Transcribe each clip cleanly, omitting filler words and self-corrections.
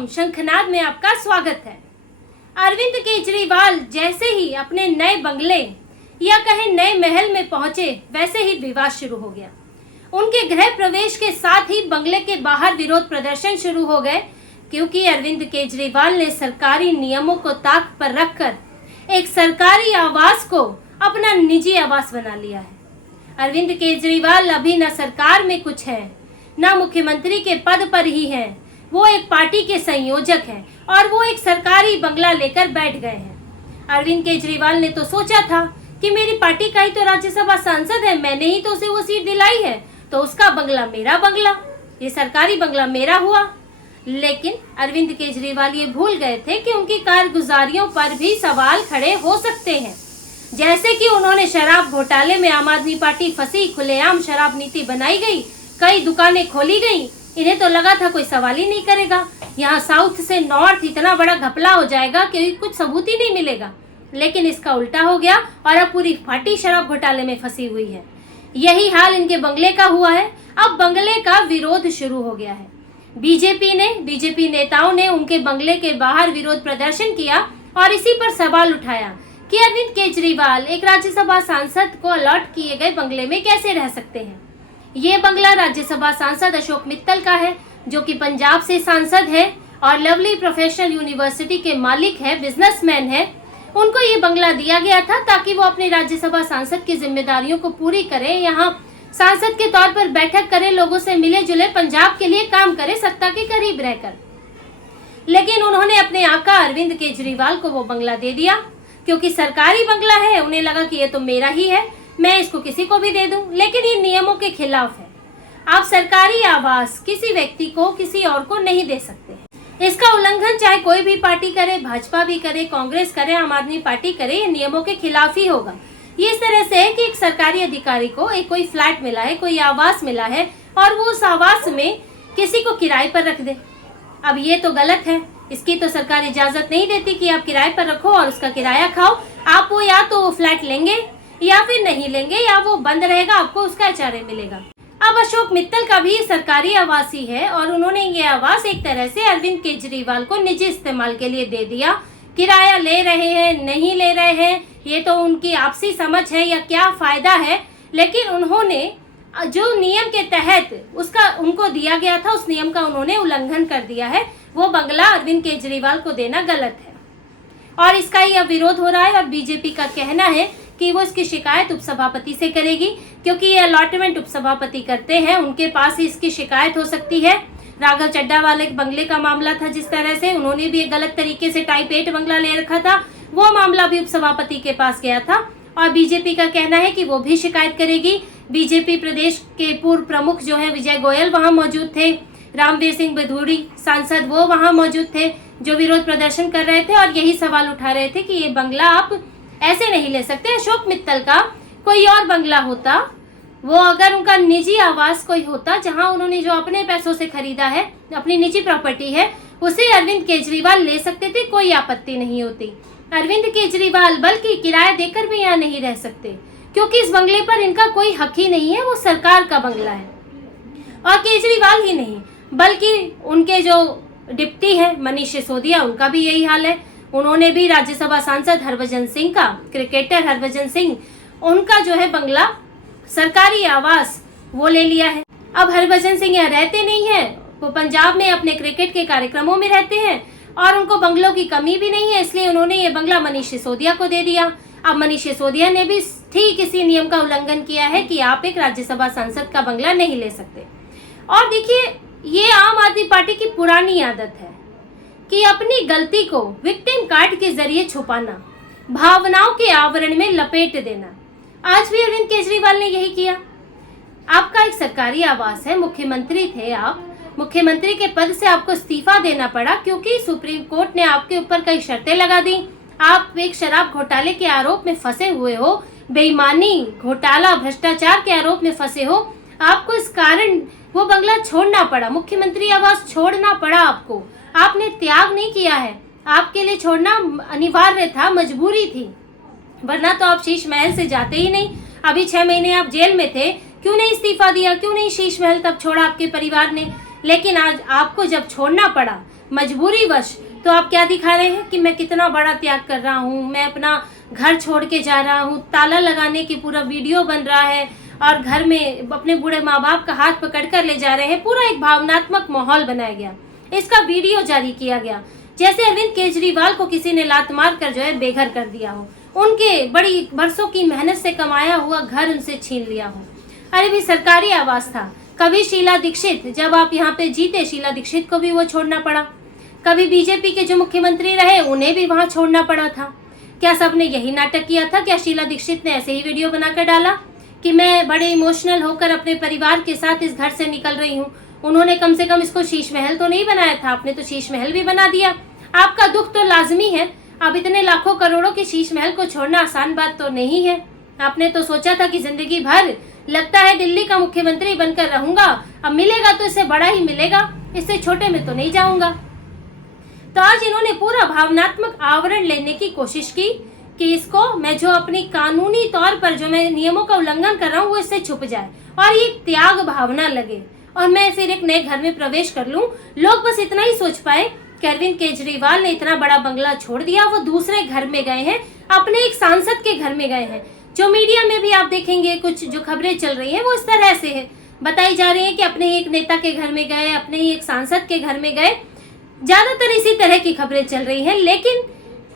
Dot शंखनाद में आपका स्वागत है। अरविंद केजरीवाल जैसे ही अपने नए बंगले या कहें नए महल में पहुंचे, वैसे ही विवाद शुरू हो गया। उनके गृह प्रवेश के साथ ही बंगले के बाहर विरोध प्रदर्शन शुरू हो गए, क्योंकि अरविंद केजरीवाल ने सरकारी नियमों को ताक पर रखकर एक सरकारी आवास को अपना निजी आवास बना लिया है। अरविंद केजरीवाल अभी न सरकार में कुछ है, न मुख्यमंत्री के पद पर ही है। वो एक पार्टी के संयोजक हैं और वो एक सरकारी बंगला लेकर बैठ गए हैं। अरविंद केजरीवाल ने तो सोचा था कि मेरी पार्टी का ही तो राज्यसभा सांसद है, मैंने ही तो उसे वो सीट दिलाई है, तो उसका बंगला मेरा बंगला, ये सरकारी बंगला मेरा हुआ। लेकिन अरविंद केजरीवाल ये भूल गए थे कि उनकी कारगुजारियों पर भी सवाल खड़े हो सकते हैं। जैसे कि उन्होंने शराब घोटाले में आम आदमी पार्टी फंसी, खुलेआम शराब नीति बनाई गई, कई दुकानें खोली गई। इन्हें तो लगा था कोई सवाल ही नहीं करेगा, यहाँ साउथ से नॉर्थ इतना बड़ा घपला हो जाएगा कि कुछ सबूत ही नहीं मिलेगा। लेकिन इसका उल्टा हो गया और अब पूरी पार्टी शराब घोटाले में फंसी हुई है। यही हाल इनके बंगले का हुआ है। अब बंगले का विरोध शुरू हो गया है। बीजेपी नेताओं ने उनके बंगले के बाहर विरोध प्रदर्शन किया और इसी पर सवाल उठाया कि अरविंद केजरीवाल एक राज्यसभा सांसद को अलॉट किए गए बंगले में कैसे रह सकते हैं। ये बंगला राज्यसभा सांसद अशोक मित्तल का है, जो कि पंजाब से सांसद है और लवली प्रोफेशनल यूनिवर्सिटी के मालिक है, बिजनेसमैन है। उनको ये बंगला दिया गया था ताकि वो अपने राज्यसभा सांसद की जिम्मेदारियों को पूरी करें, यहाँ सांसद के तौर पर बैठक करे, लोगों से मिले जुले, पंजाब के लिए काम करे, सत्ता के करीब रहकर। लेकिन उन्होंने अपने आका अरविंद केजरीवाल को वो बंगला दे दिया, क्योंकि सरकारी बंगला है। उन्हें लगा कि ये तो मेरा ही है, मैं इसको किसी को भी दे दूं। लेकिन ये नियमों के खिलाफ है। आप सरकारी आवास किसी व्यक्ति को किसी और को नहीं दे सकते। इसका उल्लंघन चाहे कोई भी पार्टी करे, भाजपा भी करे, कांग्रेस करे, आम आदमी पार्टी करे, ये नियमों के खिलाफ ही होगा। ये इस तरह से है कि एक सरकारी अधिकारी को एक कोई फ्लैट मिला है, कोई आवास मिला है और वो उस आवास में किसी को किराए पर रख दे। अब ये तो गलत है। इसकी तो सरकार इजाजत नहीं देती कि आप किराए पर रखो और उसका किराया खाओ। आप वो या तो वो फ्लैट लेंगे या फिर नहीं लेंगे, या वो बंद रहेगा, आपको उसका एचआरए मिलेगा। अब अशोक मित्तल का भी सरकारी आवास ही है और उन्होंने ये आवास एक तरह से अरविंद केजरीवाल को निजी इस्तेमाल के लिए दे दिया। किराया ले रहे हैं, नहीं ले रहे हैं, ये तो उनकी आपसी समझ है या क्या फायदा है। लेकिन उन्होंने जो नियम के तहत उसका उनको दिया गया था, उस नियम का उन्होंने उल्लंघन कर दिया है। वो बंगला अरविंद केजरीवाल को देना गलत है और इसका ही अब विरोध हो रहा है। और बीजेपी का कहना है कि वो इसकी शिकायत उपसभापति से करेगी, क्योंकि ये अलॉटमेंट उपसभापति करते हैं, उनके पास ही इसकी शिकायत हो सकती है। राघव चड्डा वाले बंगले का मामला था, जिस तरह से उन्होंने भी एक गलत तरीके से टाइप 8 बंगला ले रखा था, वो मामला भी उपसभापति के पास गया था और बीजेपी का कहना है कि वो भी शिकायत करेगी। बीजेपी प्रदेश के पूर्व प्रमुख जो है विजय गोयल वहां मौजूद थे, रामवीर सिंह बधूड़ी सांसद वो वहां मौजूद थे, जो विरोध प्रदर्शन कर रहे थे और यही सवाल उठा रहे थे कि ये बंगला आप ऐसे नहीं ले सकते। अशोक मित्तल का कोई और बंगला होता, वो अगर उनका निजी आवास कोई होता जहां उन्होंने जो अपने पैसों से खरीदा है, अपनी निजी प्रॉपर्टी है, उसे अरविंद केजरीवाल ले सकते थे, कोई आपत्ति नहीं होती। अरविंद केजरीवाल बल्कि किराया देकर भी यहाँ नहीं रह सकते, क्योंकि इस बंगले पर इनका कोई हक ही नहीं है, वो सरकार का बंगला है। और केजरीवाल ही नहीं बल्कि उनके जो डिप्टी है मनीष सिसोदिया, उनका भी यही हाल है। उन्होंने भी राज्यसभा सांसद हरभजन सिंह का, क्रिकेटर हरभजन सिंह, उनका जो है बंगला सरकारी आवास वो ले लिया है। अब हरभजन सिंह यहाँ रहते नहीं है, वो पंजाब में अपने क्रिकेट के कार्यक्रमों में रहते हैं और उनको बंगलों की कमी भी नहीं है, इसलिए उन्होंने ये बंगला मनीष सिसोदिया को दे दिया। अब मनीष सिसोदिया ने भी ठीक इसी नियम का उल्लंघन किया है कि आप एक राज्यसभा सांसद का बंगला नहीं ले सकते। और देखिए, ये आम आदमी पार्टी की पुरानी आदत है कि अपनी गलती को विक्टिम कार्ड के जरिए छुपाना, भावनाओं के आवरण में लपेट देना। आज भी अरविंद केजरीवाल ने यही किया। आपका एक सरकारी आवास है, मुख्यमंत्री थे आप, मुख्यमंत्री के पद से आपको इस्तीफा देना पड़ा क्योंकि सुप्रीम कोर्ट ने आपके ऊपर कई शर्तें लगा दी। आप एक शराब घोटाले के आरोप में फंसे हुए हो, बेईमानी, घोटाला, भ्रष्टाचार के आरोप में फंसे हो। आपको इस कारण वो बंगला छोड़ना पड़ा, मुख्यमंत्री आवास छोड़ना पड़ा आपको। आपने त्याग नहीं किया है, आपके लिए छोड़ना अनिवार्य था, मजबूरी थी, वरना तो आप शीश महल से जाते ही नहीं। अभी 6 महीने आप जेल में थे, क्यों नहीं इस्तीफा दिया, क्यों नहीं शीश महल तब छोड़ा आपके परिवार ने। लेकिन आज आपको जब छोड़ना पड़ा मजबूरीवश, तो आप क्या दिखा रहे हैं कि मैं कितना बड़ा त्याग कर रहा हूँ, मैं अपना घर छोड़ के जा रहा हूँ, ताला लगाने की पूरा वीडियो बन रहा है और घर में अपने बूढ़े माँ बाप का हाथ पकड़ कर ले जा रहे हैं। पूरा एक भावनात्मक माहौल बनाया गया, इसका वीडियो जारी किया गया, जैसे अरविंद केजरीवाल को किसी ने लात मार कर जो है बेघर कर दिया हो, उनके बड़ी बरसों की मेहनत से कमाया हुआ घर उनसे छीन लिया हो। अरे भी सरकारी आवास था। कभी शीला दीक्षित, जब आप यहाँ पे जीते, शीला दीक्षित को भी वो छोड़ना पड़ा। कभी बीजेपी के जो मुख्यमंत्री रहे उन्हें भी वहां छोड़ना पड़ा था। क्या सबने यही नाटक किया था? क्या शीला दीक्षित ने ऐसे ही वीडियो बनाकर डाला कि मैं बड़े इमोशनल होकर अपने परिवार के साथ इस घर से निकल रही हूँ? उन्होंने कम से कम इसको शीश महल तो नहीं बनाया था, आपने तो शीश महल भी बना दिया। आपका दुख तो लाजमी है, अब इतने लाखों करोड़ों के शीश महल को छोड़ना आसान बात तो नहीं है। आपने तो सोचा था कि जिंदगी भर लगता है दिल्ली का मुख्यमंत्री बनकर रहूंगा, अब मिलेगा तो इससे बड़ा ही मिलेगा, इससे छोटे में तो नहीं जाऊंगा। तो आज इन्होंने पूरा भावनात्मक आवरण लेने की कोशिश की कि इसको मैं जो अपनी कानूनी तौर पर जो मैं नियमों का उल्लंघन कर रहा हूँ वो इससे छुप जाए और ये त्याग भावना लगे और मैं फिर एक नए घर में प्रवेश कर लूं। लोग बस इतना ही सोच पाए कि अरविंद केजरीवाल ने इतना बड़ा बंगला छोड़ दिया, वो दूसरे घर में गए हैं, अपने एक सांसद के घर में गए हैं। जो मीडिया में भी आप देखेंगे कुछ जो खबरें चल रही हैं वो इस तरह से है, बताई जा रही है कि अपने ही एक नेता के घर में गए, अपने ही एक सांसद के घर में गए, ज्यादातर इसी तरह की खबरें चल रही हैं। लेकिन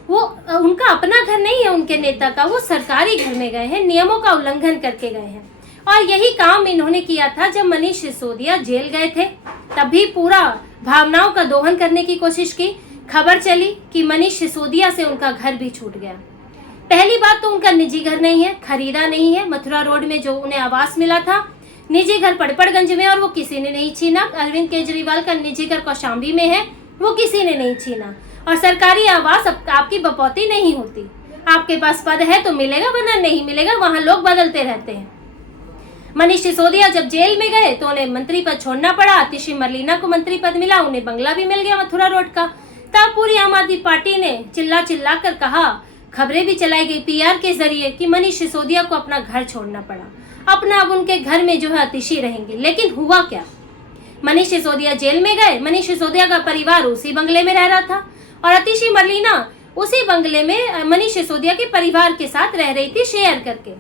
वो उनका अपना घर नहीं है उनके नेता का, वो सरकारी घर में गए हैं, नियमों का उल्लंघन करके गए हैं। और यही काम इन्होंने किया था जब मनीष सिसोदिया जेल गए थे, तब भी पूरा भावनाओं का दोहन करने की कोशिश की। खबर चली कि मनीष सिसोदिया से उनका घर भी छूट गया। पहली बात तो उनका निजी घर नहीं है, खरीदा नहीं है। मथुरा रोड में जो उन्हें आवास मिला था, निजी घर पड़पड़गंज में, और वो किसी ने नहीं छीना। अरविंद केजरीवाल का निजी घर कौशाम्बी में है, वो किसी ने नहीं छीना। और सरकारी आवास आपकी बपौती नहीं होती, आपके पास पद है तो मिलेगा, वरना नहीं मिलेगा, वहां लोग बदलते रहते हैं। मनीष सिसोदिया जब जेल में गए तो उन्हें मंत्री पद छोड़ना पड़ा। आतिशी मरलीना को मंत्री पद मिला, उन्हें बंगला भी मिल गया मथुरा रोड का। तब पूरी आम आदमी पार्टी ने चिल्ला कर कहा, खबरें भी चलाई गई पीआर के जरिए कि मनीष सिसोदिया को अपना घर छोड़ना पड़ा, अपना अब उनके घर में जो है आतिशी रहेंगे। लेकिन हुआ क्या? मनीष सिसोदिया जेल में गए, मनीष सिसोदिया का परिवार उसी बंगले में रह रहा था और आतिशी मरलीना उसी बंगले में मनीष सिसोदिया के परिवार के साथ रह रही थी, शेयर करके।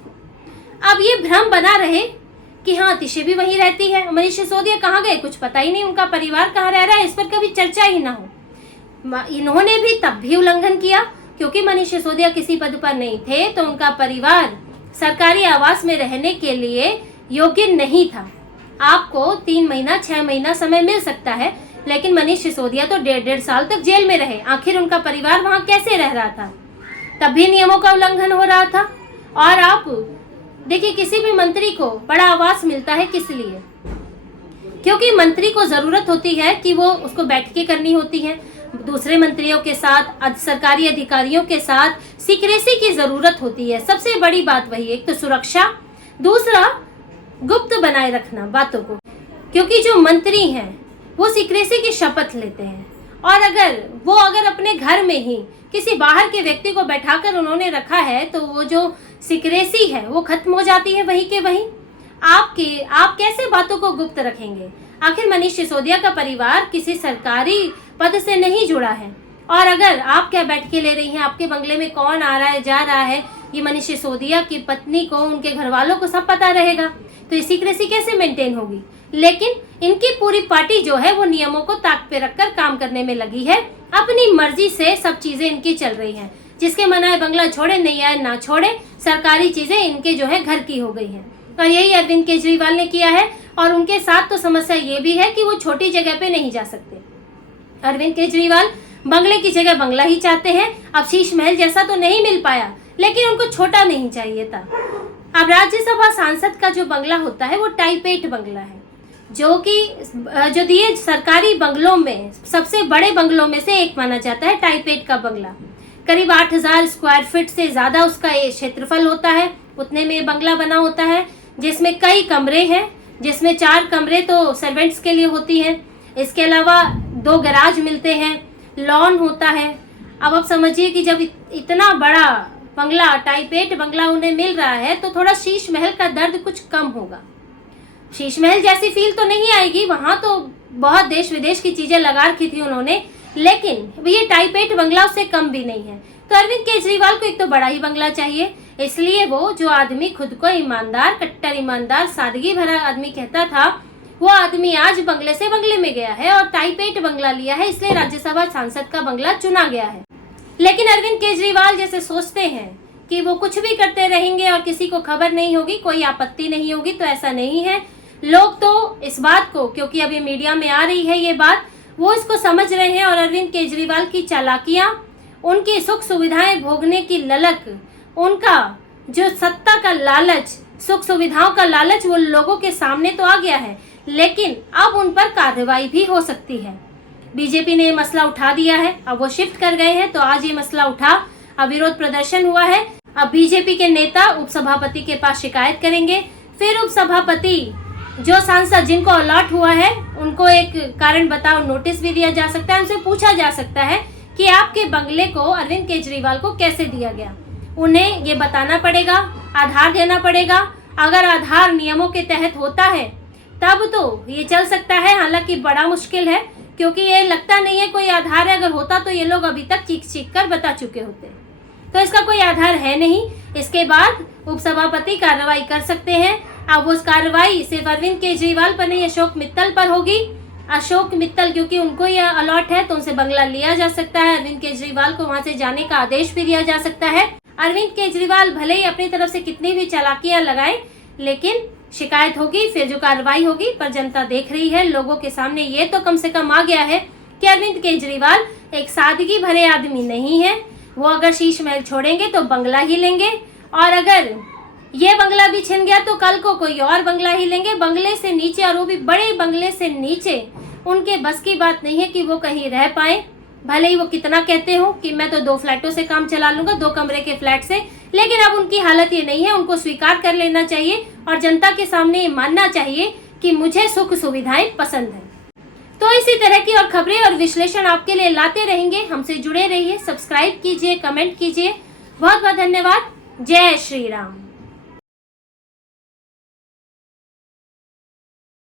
अब ये भ्रम बना रहे कि हाँ आतिशी भी वहीं रहती है, मनीष सिसोदिया कहाँ गए कुछ पता ही नहीं, उनका परिवार कहाँ रह रहा है इस पर कभी चर्चा ही ना हो। इन्होंने भी तब भी उल्लंघन किया क्योंकि मनीष सिसोदिया किसी पद पर नहीं थे, तो उनका परिवार सरकारी आवास में रहने के लिए योग्य नहीं था। आपको 3 महीना 6 महीना समय मिल सकता है, लेकिन मनीष सिसोदिया तो 1.5 साल तक जेल में रहे। आखिर उनका परिवार वहां कैसे रह रहा था? तब भी नियमों का उल्लंघन हो रहा था। और आप देखिए, किसी भी मंत्री को बड़ा आवास मिलता है किस लिए? क्योंकि मंत्री को जरूरत होती है कि वो उसको बैठकें करनी होती हैं, दूसरे मंत्रियों के साथ, सरकारी अधिकारियों के साथ सीक्रेसी की जरूरत होती है। सबसे बड़ी बात वही, एक तो सुरक्षा, दूसरा गुप्त बनाए रखना बातों को, क्योंकि जो मंत्री हैं वो सीक्रेसी की शपथ लेते हैं। और अगर अपने घर में ही किसी बाहर के व्यक्ति को बैठाकर उन्होंने रखा है तो वो जो सीक्रेसी है वो खत्म हो जाती है वहीं के वहीं। आप कैसे बातों को गुप्त रखेंगे? आखिर मनीष सिसोदिया का परिवार किसी सरकारी पद से नहीं जुड़ा है, और अगर आप क्या बैठ के ले रही हैं, आपके बंगले में कौन आ रहा है जा रहा है, ये मनीष सिसोदिया की पत्नी को, उनके घर वालों को सब पता रहेगा, तो ये सीक्रेसी कैसे मेंटेन होगी? लेकिन इनकी पूरी पार्टी जो है वो नियमों को ताक पे रखकर काम करने में लगी है। अपनी मर्जी से सब चीजें इनकी चल रही हैं। जिसके मन आए बंगला छोड़े, नहीं आए ना छोड़े, सरकारी चीजें इनके जो है घर की हो गई हैं। और यही अरविंद केजरीवाल ने किया है। और उनके साथ तो समस्या ये भी है कि वो छोटी जगह पे नहीं जा सकते। अरविंद केजरीवाल बंगले की जगह बंगला ही चाहते हैं। अब शीश महल जैसा तो नहीं मिल पाया, लेकिन उनको छोटा नहीं चाहिए था। अब राज्यसभा सांसद का जो बंगला होता है वो टाइप 8 बंगला है, जो दिए सरकारी बंगलों में सबसे बड़े बंगलों में से एक माना जाता है। टाइप 8 का बंगला करीब 8000 स्क्वायर फीट से ज्यादा उसका क्षेत्रफल होता है। उतने में बंगला बना होता है, जिसमें कई कमरे हैं, जिसमें 4 कमरे तो सर्वेंट्स के लिए होती हैं। इसके अलावा 2 गैराज मिलते हैं, लॉन होता है। अब आप समझिए कि जब इतना बड़ा बंगला, टाइप 8 बंगला उन्हें मिल रहा है, तो थोड़ा शीश महल का दर्द कुछ कम होगा। शीश महल जैसी फील तो नहीं आएगी, वहां तो बहुत देश विदेश की चीजें लगा रखी थी उन्होंने, लेकिन ये टाइप 8 बंगला उससे कम भी नहीं है। तो अरविंद केजरीवाल को एक तो बड़ा ही बंगला चाहिए, इसलिए वो जो आदमी खुद को ईमानदार, कट्टर ईमानदार, सादगी भरा आदमी कहता था, वो आदमी आज बंगले से बंगले में गया है और टाइप 8 बंगला लिया है, इसलिए राज्यसभा सांसद का बंगला चुना गया है। लेकिन अरविंद केजरीवाल जैसे सोचते हैं कि वो कुछ भी करते रहेंगे और किसी को खबर नहीं होगी, कोई आपत्ति नहीं होगी, तो ऐसा नहीं है। लोग तो इस बात को, क्योंकि अभी मीडिया में आ रही है ये बात, वो इसको समझ रहे हैं और अरविंद केजरीवाल की चालाकियां, उनकी सुख सुविधाएं भोगने की ललक, उनका जो सत्ता का लालच, सुख सुविधाओं का लालच, वो लोगों के सामने तो आ गया है, लेकिन अब उन पर कार्रवाई भी हो सकती है। बीजेपी ने ये मसला उठा दिया है, अब वो शिफ्ट कर गए हैं, तो आज ये मसला उठा, अब विरोध प्रदर्शन हुआ है। अब बीजेपी के नेता उपसभापति के पास शिकायत करेंगे, फिर उपसभापति जो सांसद जिनको अलॉट हुआ है उनको एक कारण बताओ नोटिस भी दिया जा सकता है, उनसे पूछा जा सकता है कि आपके बंगले को अरविंद केजरीवाल को कैसे दिया गया। उन्हें ये बताना पड़ेगा, आधार देना पड़ेगा। अगर आधार नियमों के तहत होता है तब तो ये चल सकता है, हालांकि बड़ा मुश्किल है, क्योंकि ये लगता नहीं है कोई आधार है। अगर होता तो ये लोग अभी तक चीख कर बता चुके होते, तो इसका कोई आधार है नहीं। इसके बाद उपसभापति कार्रवाई कर सकते हैं। अब उस कार्रवाई सिर्फ अरविंद केजरीवाल पर नहीं, अशोक मित्तल पर होगी। अशोक मित्तल क्योंकि उनको यह अलॉट है, तो उनसे बंगला लिया जा सकता है। अरविंद केजरीवाल को वहां से जाने का आदेश भी दिया जा सकता है। अरविंद केजरीवाल भले ही अपनी तरफ से कितनी भी चालाकियां लगाए, लेकिन शिकायत होगी, फिर जो कार्रवाई होगी। पर जनता देख रही है, लोगों के सामने ये तो कम से कम आ गया है कि अरविंद केजरीवाल एक सादगी भरे आदमी नहीं है। वो अगर शीश महल छोड़ेंगे तो बंगला ही लेंगे, और अगर ये बंगला भी छिन गया तो कल को कोई और बंगला ही लेंगे। बंगले से नीचे, और वो भी बड़े बंगले से नीचे, उनके बस की बात नहीं है कि वो कहीं रह पाए। भले ही वो कितना कहते हो कि मैं तो 2 फ्लैटों से काम चला लूंगा, 2 कमरे के फ्लैट से, लेकिन अब उनकी हालत ये नहीं है। उनको स्वीकार कर लेना चाहिए और जनता के सामने ये मानना चाहिए कि मुझे सुख सुविधाएं पसंद है। तो इसी तरह की और खबरें और विश्लेषण आपके लिए लाते रहेंगे। हमसे जुड़े रहिए, सब्सक्राइब कीजिए, कमेंट कीजिए। बहुत बहुत धन्यवाद। जय श्री राम।